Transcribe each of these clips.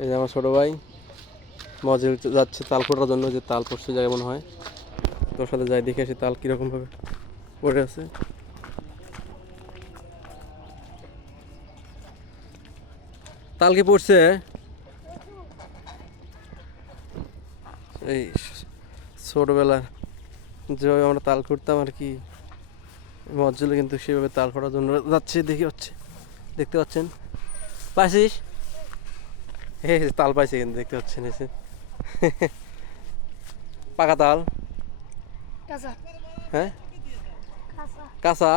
এই যে আমার ছোটো ভাই মজেল যাচ্ছে তাল ফোটার জন্য, যে তাল পড়ছে যায় মনে হয়। তোর সাথে যাই, দেখে আসি তাল কীরকমভাবে পড়ে আছে। তাল কি পড়ছে? এই ছোটোবেলার যেভাবে আমরা তাল করতাম আর কি মজ্জলে কিন্তু সেভাবে তাল ফোটার জন্য যাচ্ছে, দেখি হচ্ছে। দেখতে পাচ্ছেন? পাইছিস? হে, তাল পাইছে কিন্তু দেখতে পাচ্ছেন এসে পাকা তাল। হ্যাঁ? কাঁচা। কাঁচা?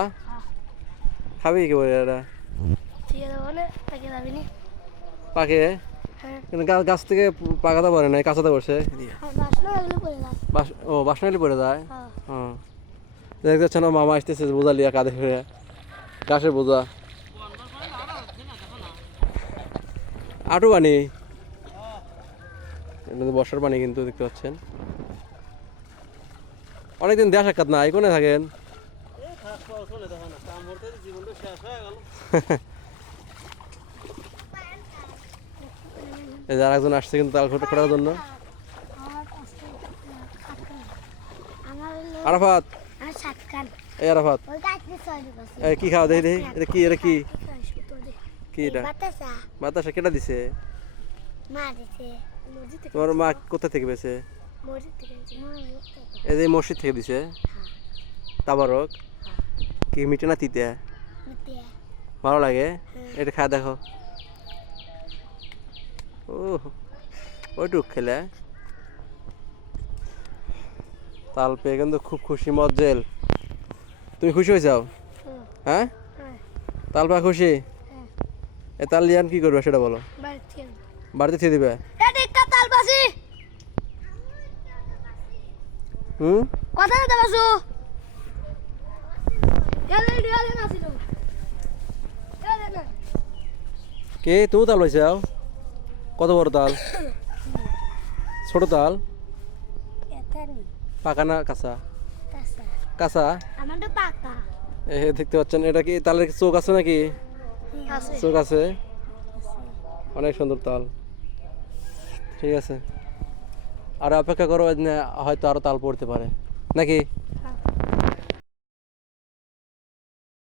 খাবি কি বলে এটা? পাকে? হ্যাঁ। কিন্তু গাছ থেকে পাকাতে পারে না কাঁচাতে বসে বাস ও বাসনাইলে পড়ে যায়? হ্যাঁ। হ্যাঁ দেখতে পাচ্ছেন মামা আসতেছে বোঝা লিয়া কাঁধে ফিরে গাছের বোঝা। আটু পানি এটা বর্ষার পানি কিন্তু দেখতে পাচ্ছেন। অনেকদিন দেয়া সাক্ষাৎ নাই, কোনে থাকেন? এই যে আরেকজন আসছে কিন্তু তাল করার জন্য। আরাফাত। এই আরাফাত। এই কি খাওয়া দেখি দেখি, এটা কি এটা কি? কি এটা? বাতাসা, কেটা দিছে? মা দিছে। তোমার মা কোথা থেকে পেয়েছে। এই যে মসজিদ থেকে দিছে? তাবারক? কি মিটে না তিতে? ভালো লাগে? হ্যাঁ। এটা খায় দেখো। ও ওইটুক খেলে। তাল পেয়ে কিন্তু খুব খুশি মজ্জেল। তুমি খুশি হয়েছাও হুম, হ্যাঁ? হ্যাঁ, তাল পা খুশি? হ্যাঁ। এ তাল লিয়ান কি করবে সেটা বলো। বাড়িতে থিয়ে দিবে এ টিক্কা তাল বাসি। হুম? কথা দিতে পারছ? কে তুমি তাল পাইছাও কত বড় তাল? ছোট তাল? পাকা না কাঁচা? কাঁচা। এ দেখতে পাচ্ছেন এটা কি তালের চোখ আছে নাকি? চোখ আছে। অনেক সুন্দর তাল। ঠিক আছে। আর অপেক্ষা করো হয়তো আরও তাল পড়তে পারে। নাকি?